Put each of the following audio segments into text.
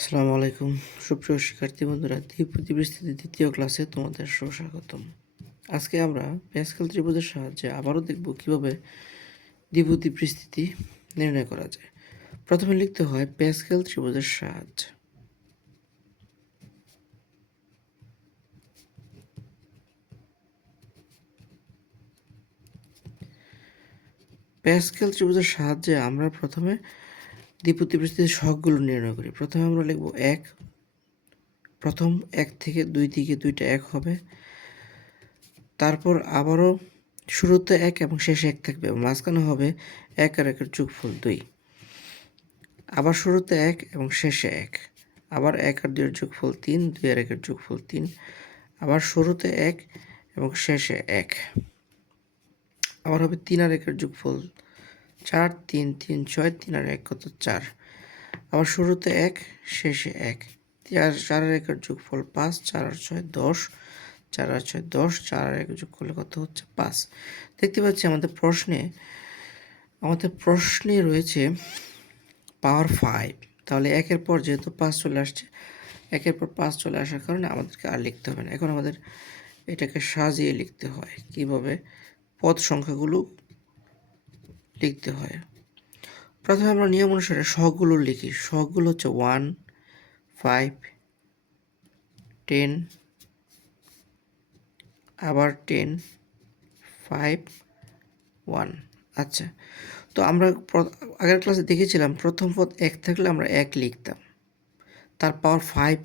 আসসালামু আলাইকুম সুপ্রিয় শিক্ষার্থী বন্ধুরা, দ্বিপদী বিস্তৃতির দ্বিতীয় ক্লাসে তোমাদের সুস্বাগতম। আজকে আমরা প্যাসকেল ত্রিভুজের সাহায্যে আবারও দেখব কিভাবে দ্বিপদী বিস্তৃতি নির্ণয় করা যায়। প্রথমে লিখতে হয় প্যাসকেল ত্রিভুজের সাহায্যে। প্যাসকেল ত্রিভুজের সাহায্যে আমরা প্রথমে দ্বিপদী বিস্তৃতির সহগগুলো নির্ণয় করি। প্রথমে আমরা লিখব এক, প্রথম এক থেকে দুই দিকে দুইটা এক হবে, তারপর আবারও শুরুতে এক এবং শেষে এক থাকবে, মাঝখানে হবে এক আর একের যোগফল 2, আবার শুরুতে এক এবং শেষে এক, আবার এক আর দুইয়ের যোগফল 3, 2 আর একের যোগফল 3, আবার শুরুতে এক এবং শেষে এক, আবার হবে 3 আর একের যোগফল 4, 3 3 6, 3 আর 1 কত 4, আবার শুরুতে এক শেষে এক, 4 আর একের যোগফল 5, 4 আর 6 10, 4 আর 6 10, 4 আর 1 যোগ করলে কত হচ্ছে 5। দেখতে পাচ্ছি আমাদের প্রশ্নে রয়েছে পাওয়ার 5, তাহলে একের পর যেহেতু 5 চলে আসছে, একের পর 5 চলে আসার কারণে আমাদেরকে আর লিখতে হবে না। এখন আমাদের এটাকে সাজিয়ে লিখতে হয়। কিভাবে? পদ সংখ্যাগুলো লিখতে হয়। প্রথমে আমরা নিয়ম অনুসারে সহগগুলো লিখি। সহগগুলো হচ্ছে 1 5 10, আবার 10 5 1। আচ্ছা, তো আমরা আগের ক্লাসে দেখেছিলাম প্রথম পদ 1 থাকলে আমরা 1 লিখতাম, তার পাওয়ার 5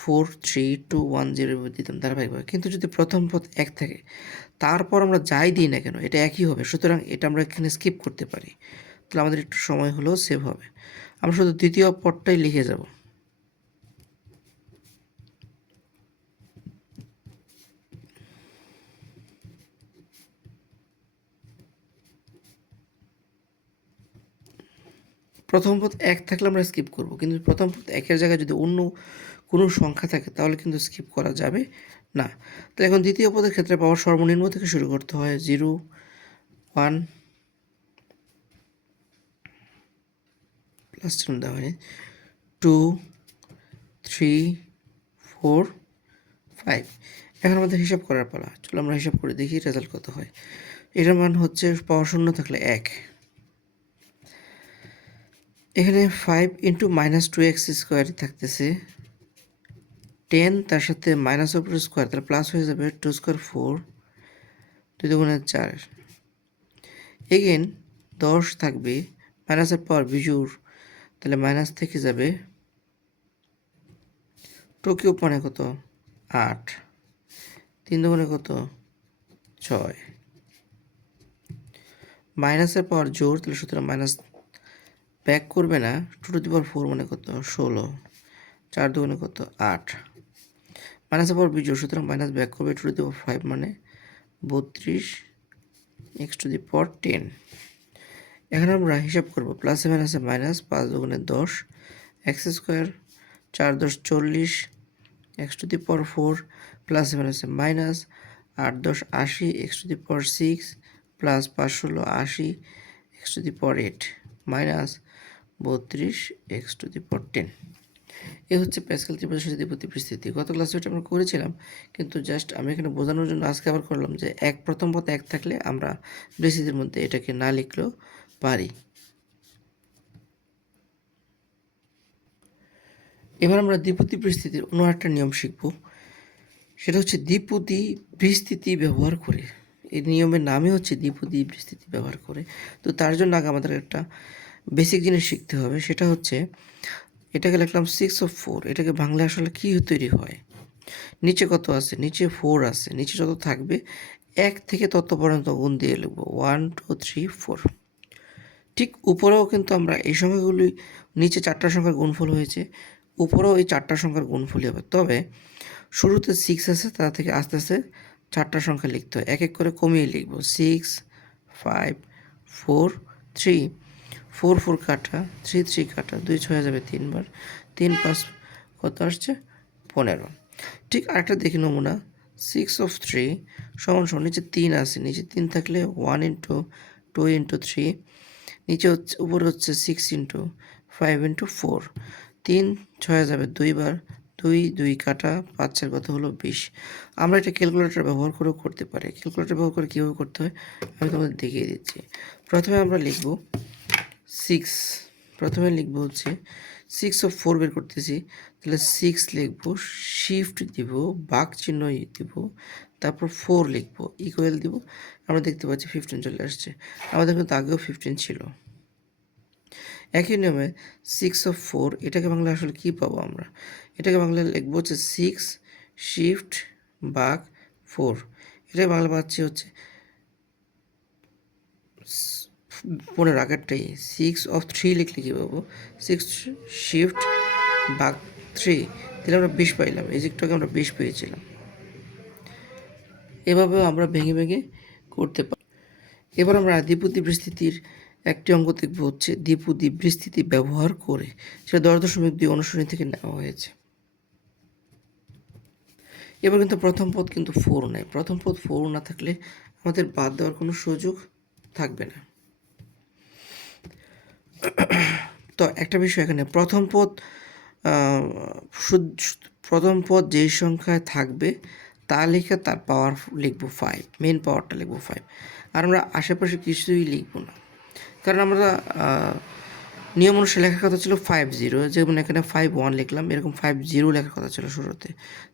4 3 2 1 0 দিতাম ধারাবাহিকভাবে। কিন্তু যদি প্রথম পদ 1 থাকে, তারপর আমরা যাই দিই না কেন এটা একই হবে, সুতরাং এটা আমরা এখানে স্কিপ করতে পারি। তাহলে আমাদের একটু সময় হলেও সেভ হবে। আমরা শুধু দ্বিতীয় পদটাই লিখে যাব। প্রথম পদ 1 থাকলে আমরা স্কিপ করব, কিন্তু প্রথম পদ 1-এর জায়গায় যদি অন্য কোনো সংখ্যা থাকে তাহলে কিন্তু স্কিপ করা যাবে না। তো এখন দ্বিতীয় পদের ক্ষেত্রে পাওয়ার সর্বনিম্ন থেকে শুরু করতে হয়। 0 1 প্লাস চিহ্ন দেওয়া হয় 2 3 4 5। এখন আমাদের হিসাব করার পালা। চলো আমরা হিসাব করে দেখি রেজাল্ট কত হয়। এটার মান হচ্ছে পাওয়ার শূন্য থাকলে 1। এখানে 5 ইন্টু -2x² থাকতেছে 10, তার সাথে মাইনাসের উপরে স্কোয়ার, তাহলে প্লাস হয়ে যাবে 2 স্কোয়ার 4, 2 দুগুণে 4। এগেন 10 থাকবে, মাইনাসের পাওয়ার বিজুর, তাহলে মাইনাস থেকে যাবে 2 কিউব মানে কত 8, 3 দুগুণে কত 6, মাইনাসের পাওয়ার জোর, তাহলে সুতরাং মাইনাস ব্যাক করবে না, 2 টু দি পাওয়ার 4 মানে কত 16, 4 দুগুণে কত 8, মাইনাসের পাওয়ার বিজোড়, সুতরাং মাইনাস ব্যাক করবে 2 টু দি পাওয়ার 5 মানে 32 x টু দি পাওয়ার 10। এখন আমরা হিসাব করব প্লাসে মাইনাসে মাইনাস, 5 দুগুণে 10 x² 4 10 40 x to the power 4, প্লাসে মাইনাসে minus 8 10 80 x to the power 6, plus 5 16 80 x to the power 8, minus 32 x to the power 10। এই হচ্ছে প্যাসকেল ত্রিভুজের সাথে দ্বিপদী বিস্তৃতি। গত ক্লাসে এটা আমরা করেছিলাম, কিন্তু জাস্ট আমি এখানে বোঝানোর জন্য আজকে আবার করলাম যে প্রথম পদ 1 থাকলে আমরা বিস্তৃতির মধ্যে এটাকে না লিখলেও পারি। এবার আমরা দ্বিপদী বিস্তৃতির অন্য একটা নিয়ম শিখব, সেটা হচ্ছে দ্বিপদী বিস্তৃতি ব্যবহার করে। এই নিয়মের নামই হচ্ছে দ্বিপদী বিস্তৃতি ব্যবহার করে। তো তার জন্য আগে আমাদের একটা বেসিক জিনিস শিখতে হবে, সেটা হচ্ছে এটাকে লিখলাম 6/4, এটাকে বাংলা আসলে কী তৈরি হয়। নিচে কত আছে? নিচে 4 আছে, নিচে যত থাকবে 1 থেকে তত পর্যন্ত গুণ দিয়ে লিখব 1 2 3 4। ঠিক উপরেও কিন্তু আমরা এই সংখ্যাগুলি, নিচে 4টা সংখ্যার গুণফল হয়েছে, উপরেও এই 4টা সংখ্যার গুণফলই হবে। তবে শুরুতে 6 আছে, তা থেকে আস্তে আস্তে 4টা সংখ্যা লিখতে হয়, এক এক করে কমিয়ে লিখব 6 5 4 3, 4 4 কাটা, 3 3 কাটা, 2 6 যাবে 3 বার, 3 5 কত আসছে 15। ঠিক আরেকটা দেখি নমুনা, 6/3 সমান সমান নিচে 3 আছে, নিচে 3 থাকলে 1 ইন্টু 2 ইন্টু 3, নিচে হচ্ছে উপরে হচ্ছে 6 ইন্টু 5 ইন্টু 4, 3 6 যাবে 2 বার, 2 2 কাটা, 5 4 কত হলো 20। আমরা এটা ক্যালকুলেটর ব্যবহার করেও করতে পারি। ক্যালকুলেটর ব্যবহার করে কীভাবে করতে হয় আমি তোমাদের দেখিয়ে দিচ্ছি। প্রথমে আমরা লিখব 6, প্রথমে লিখব হচ্ছে 6 of 4 বের করতেছি, তাহলে 6 লিখব, শিফট দিব, ভাগ চিহ্ন দিব, তারপর 4 লিখব, ইকুয়াল দিব। আমরা দেখতে পাচ্ছি 15 চলে আসছে। আমাদের কিন্তু আগেও 15 ছিল। একই নিয়মে 6 of 4, এটাকে বাংলা আসলে কী পাবো আমরা? এটাকে বাংলা লিখবো হচ্ছে 6 শিফট ভাগ 4। এটাকে বাংলা পাচ্ছি হচ্ছে 15 আগেরটাই 6 of 3 লিখলে কী পাবো? 6 শিফট ভাগ 3, তাহলে আমরা 20 পাইলাম। এই দিকটাকে আমরা 20 পেয়েছিলাম। এভাবেও আমরা ভেঙে ভেঙে করতে পারি। এবার আমরা দ্বিপদী বিস্তৃতির একটি অঙ্ক দেখব হচ্ছে দ্বিপদী বিস্তৃতি ব্যবহার করে, সেটা 10.2 অনুশীলনী থেকে নেওয়া হয়েছে। এবার কিন্তু প্রথম পদ কিন্তু 4 নেই। প্রথম পদ 4 না থাকলে আমাদের বাদ দেওয়ার কোনো সুযোগ থাকবে না। তো একটা বিষয় এখানে, প্রথম পদ যেই সংখ্যায় থাকবে তা লিখে তার পাওয়ার লিখব 5, মেন পাওয়ারটা লিখব 5। আর আমরা আশেপাশে কিছুই লিখব না, কারণ আমরা নিয়ম অনুসারে লেখার কথা ছিল 50, যেমন এখানে 51 লিখলাম, এরকম 50 লেখার কথা ছিল শুরুতে।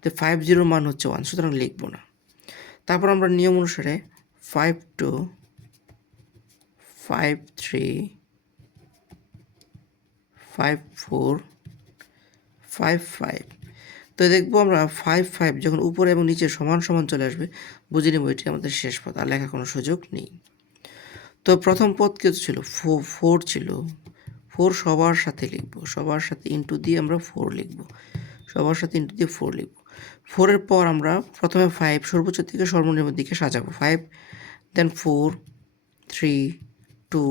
তো 50 মান হচ্ছে 1, সুতরাং লিখব না। তারপর আমরা নিয়ম অনুসারে 5 2 5 3 5 4 5 5, তো দেখবো আমরা 5 5 যখন উপরে এবং নিচে সমান সমান চলে আসবে, বুঝে নেব এটি আমাদের শেষ পদ, আর লেখার কোনো সুযোগ নেই। তো প্রথম পদ কী ছিল? 4 ছিল। 4 সবার সাথে লিখব, সবার সাথে ইন্টু দিয়ে আমরা 4 লিখব, সবার সাথে ইন্টু দিয়ে 4 লিখব। 4-এর পর আমরা প্রথমে 5 সর্বোচ্চ থেকে সর্বনিম্ন দিকে সাজাবো, 5 দেন 4 3 2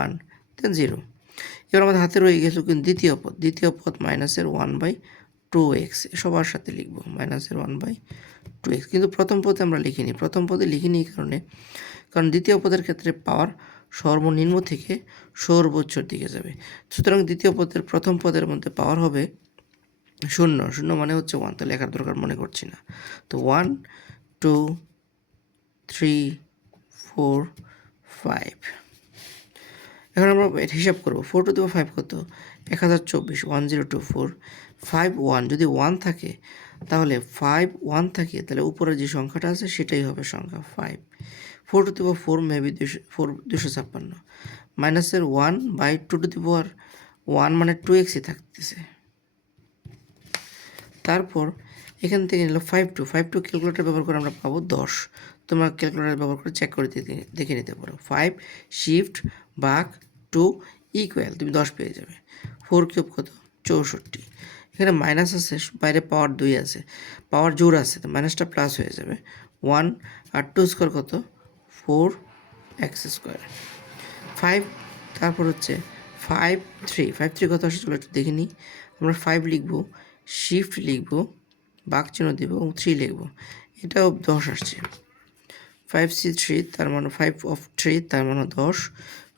1 দেন 0। এবার আমাদের হাতে রয়ে গেছে কিন্তু দ্বিতীয় পদ মাইনাসের 1/2x, সবার সাথে লিখব মাইনাসের 1/2x। কিন্তু প্রথম পদে আমরা লিখিনি, প্রথম পদে লিখিনি এই কারণ দ্বিতীয় পদের ক্ষেত্রে পাওয়ার সর্বনিম্ন থেকে সর্বোচ্চর দিকে যাবে। সুতরাং দ্বিতীয় পদের প্রথম পদের মধ্যে পাওয়ার হবে 0 মানে হচ্ছে 1, তো লেখার দরকার মনে করছি না। তো 1 2 3 4 5। এখন আমরা হিসাব করবো, 4 টু দি পাওয়ার 5 কত? 1024, 1024 5 1। যদি 1 থাকে তাহলে 5 1 থাকে, তাহলে উপরে যে সংখ্যাটা আছে সেটাই হবে সংখ্যা 5। 4 টু দি পাওয়ার 4 মেবি 256, মাইনাসের 1/2 টু দি পাওয়ার 1 মানে 2x থাকতেছে। তারপর এখান থেকে নিল 5 2 ক্যালকুলেটর ব্যবহার করে আমরা পাবো 10। তোমরা ক্যালকুলেটর ব্যবহার করে চেক করে দেখে নিতে পারো। 5 শিফট ভাগ 2 ইকুয়াল, তুমি 10 পেয়ে যাবে। 4 কিউব কত? 64। এখানে মাইনাস আছে, বাইরে পাওয়ার 2 আছে, পাওয়ার জোর আছে, তো মাইনাসটা প্লাস হয়ে যাবে। 1 আর 2 স্কোয়ার কত? 4x square. 5, তারপর হচ্ছে 5 3 কত আসে চলো একটু দেখে নিই। আমরা 5 লিখব, শিফট লিখব, ভাগ চিহ্ন দেব এবং 3 লিখব, এটাও 10 আসছে। 5c3 তার মানে 5 of 3 তার মানে 10,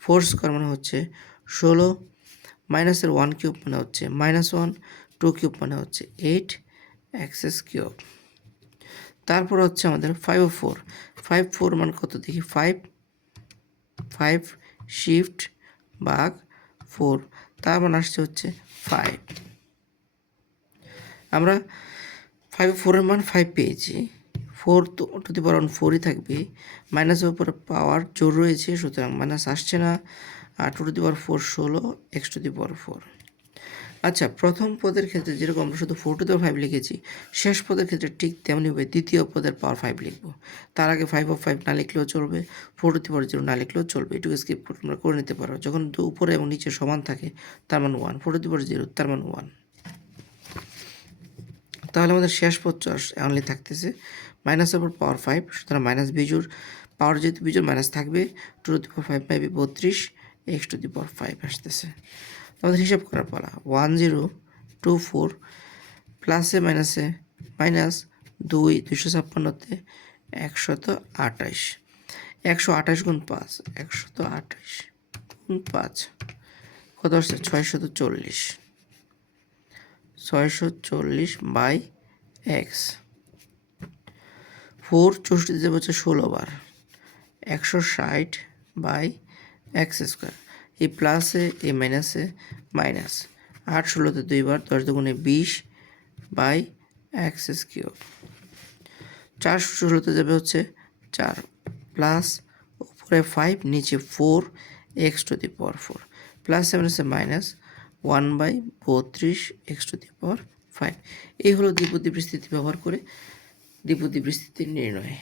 4 স্কোয়ার মানে হচ্ছে 16, মাইনাসের 1 কিউব মানে হচ্ছে -1, 2 কিউব মানে হচ্ছে 8x কিউব। তারপর হচ্ছে আমাদের 5 of 4, 5 4 মানে কত দেখি? 5 শিফট ভাগ 4, তার মানে আসছে হচ্ছে 5। আমরা 5 4-এর মান 5 পেয়েছি। 4 টু দি পাওয়ার 4ই থাকবে, মাইনাসের উপরে পাওয়ার জোর রয়েছে, সুতরাং মাইনাস আসছে না। আর 2 to the power 4 16, x to the power 4। আচ্ছা, প্রথম পদের ক্ষেত্রে যেরকম আমরা শুধু 4 টু দি পাওয়ার 5 লিখেছি, শেষ পদের ক্ষেত্রে ঠিক তেমনিভাবে দ্বিতীয় পদের পাওয়ার 5 লিখব। তার আগে 5 of 5 না লিখলেও চলবে, 4 টু দি পাওয়ার 0 না লিখলেও চলবে, এটুকু স্কিপ করে তোমরা করে নিতে পারো। যখন উপরে এবং নিচে সমান থাকে তার মান 1, 4 টু দি পাওয়ার 0 তার মান 1। তাহলে আমাদের শেষ পদ অনলি থাকতেছে মাইনাসের উপর পাওয়ার 5, সুতরাং মাইনাস বিজোড়, পাওয়ার যেহেতু বিজোড় মাইনাস থাকবে, 2 টু দি পাওয়ার 5 পাইবে 32, x টু দি পাওয়ার 5 আসতেছে। আমাদের হিসাব করার পালা, 1024 প্লাসে মাইনাসে মাইনাস 2 256-তে 128, 128 গুণ 5, 128 গুণ 5 কত আসছে? 640। 640/x। 4 64 যাবে হচ্ছে 16 বার, 160/x²। এই প্লাসে এই মাইনাসে মাইনাস, 8 16তে 2 বার, 10 দুগুণে 20/x³। 4 16তে যাবে হচ্ছে 4, প্লাস উপরে 5 নিচে 4x⁴, প্লাস 7 আছে মাইনাস 1/32x⁵। এই হলো দ্বিপদী বিস্তৃতি ব্যবহার করে দ্বিপদী বিস্তৃতি নির্ণয়।